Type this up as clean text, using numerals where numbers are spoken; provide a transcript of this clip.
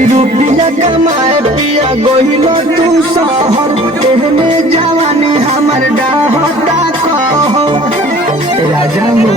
रुपया कमाए पिया गोहिल तू शहर एहने जवानी हमर डाहता कहो राजा हो